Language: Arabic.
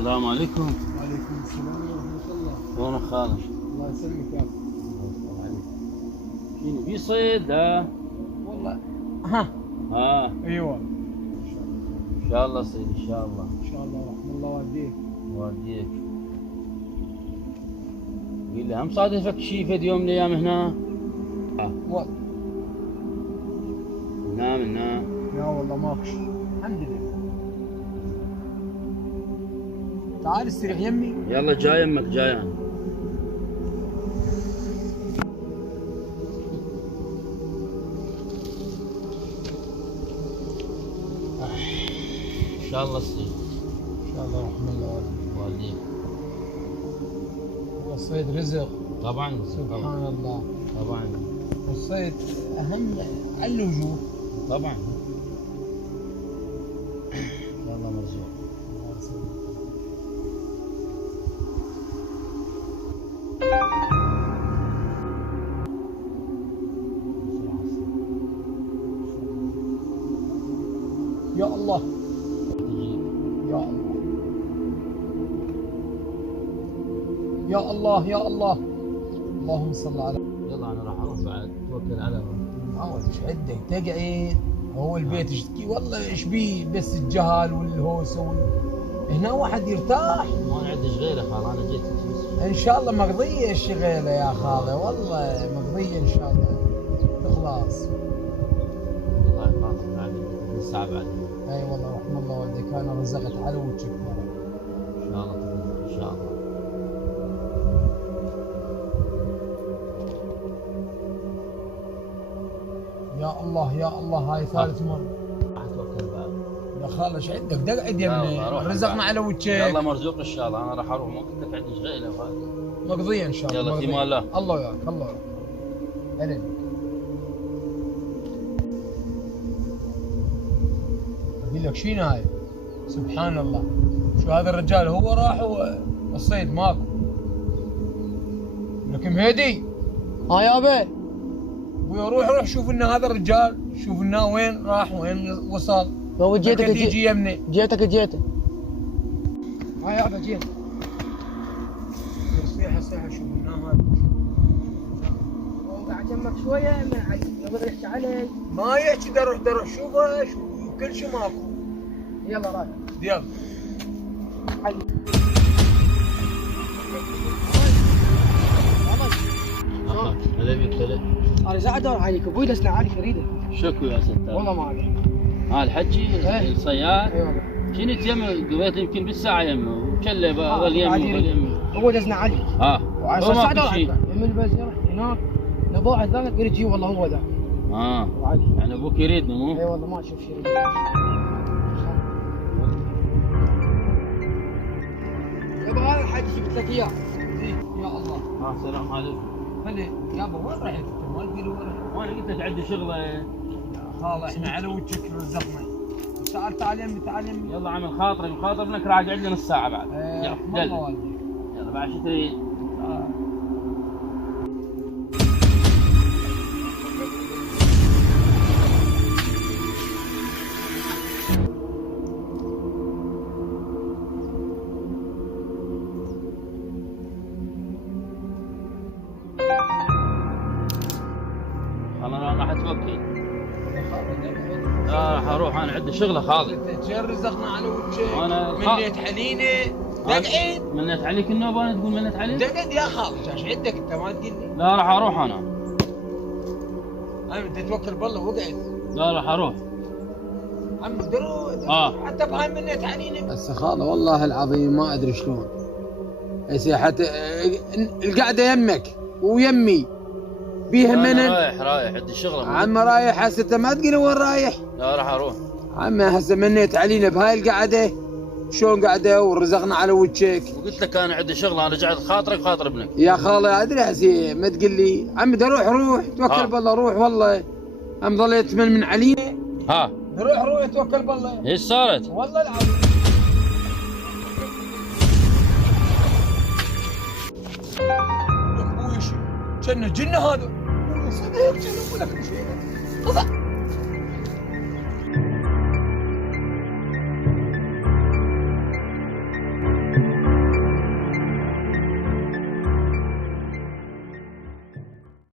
السلام عليكم. وعليكم السلام ورحمة الله. شلونك خالد؟ الله يسلمك يا أخي. شنو في صيد لا؟ والله ايوه ان شاء الله صيد ان شاء الله. ان شاء الله رحم الله والديك. والديك. قل لي هم صادفك شي فد يوم من الايام هنا؟ والله هنا لا والله ماكش الحمد لله. تعال استريح يمي. يلا جاي يمك جاي انا. ان شاء الله الصيد. ان شاء الله رحم الله والديك. والصيد رزق. طبعا سبحان الله. طبعا والصيد اهم على الوجوه. طبعا. ان شاء الله مرزوق. يا الله يا الله يا الله يا الله. اللهم صل على. يلا انا راح اروح بعد توكل على الله. اول ايش عندك تقعد هو البيت اشتكي والله ايش بيه بس الجهل والهوسه هنا واحد يرتاح. ما عندي غيره خال انا جيت بس. ان شاء الله مقضيه الشغيله يا خالي والله مقضيه ان شاء الله تخلص. الله يحفظك بعد ساعه بعد. اي والله رحم الله والديك انا رزقت على وجهك ان شاء الله ترزق ان شاء الله. يا الله يا الله هاي ثالث مره. راح اتوكل بعد. يا خال ايش عندك دقعد يا ابني رزقنا على وجهك. يلا مرزوق ان شاء الله انا راح اروح ما قلت لك عندي شغيله وهذا. مقضيه ان شاء الله. يلا في مال الله. الله وياك الله وياك. هلا اقول لك شنو هاي؟ سبحان الله. شو هذا الرجال هو راح والصيد ماكو. لكن هدي ها يابا ابوي روح شوف لنا هذا الرجال شوف لنا وين راح وين وصل. هو جيتك يجي يمني. جيتك ها يابا جيت. صيحه شوف لنا هذا. وقع جنبك شويه من علي يبغى يحكي علي. ما يحكي دروح شوفه كل شيء ماكو. يلا رايح يلا علي. هلا بك هلا. انا زايد ادور عليك ابوي لسنا عارف اريده. شكو يا ستار. والله ما اعرف. الحجي الصياد. اي والله. شنو تيم قضيت يمكن بالساعه يمه وكله ظل يمه. هو لسنا علي. وعلى هو اساس ما في شيء. من البزيره هناك نبوع ذاك قلت جي والله هو ذاك. وعلي. يعني ابوك يريدنا مو؟ اي والله ما اشوف شيء. يابا هذا الحاج جبت لك اياه. يا الله. السلام عليكم. هلا يابا وين رحت انت؟ ما تقول وين رحت؟ وانا قلت لك عندي شغله. يا خال احنا على وجهك رزقنا. تعال يمي. يلا عمل خاطر منك راح اقعد لي نص ساعه بعد. يلا يلا والديك. يلا بعد شو تريد؟ انا راح اتوكل. لا راح اروح انا عندي شغله خالد. رزقنا على وجهك. انا منيت علينا. تقعد. منيت عليك النوبه تقول منيت علي؟ تقعد يا خالد ايش عندك انت ما تقول لي. لا راح اروح انا. انت توكل بالله واقعد. لا راح اروح. عم درو. حتى بهاي منيت علينا. بس خاله والله العظيم ما ادري شلون. هسه حتى القعده يمك ويمي. بيها منن. رايح عندي شغله. عم رايح هسه انت ما تقول وين رايح. لا راح اروح. عم هسه منيت علينا بهاي القعده. شلون قعده ورزقنا على وجهك. وقلت لك انا عندي شغله انا جعلت خاطرك وخاطر ابنك. يا خاله ادري هسه ما تقول لي عم روح توكل بالله روح والله. عم ظليت من علينا. روح توكل بالله. ايش صارت؟ والله العظيم. ابوي كنا جنه هذا. صدق جنه ولا كل شيء.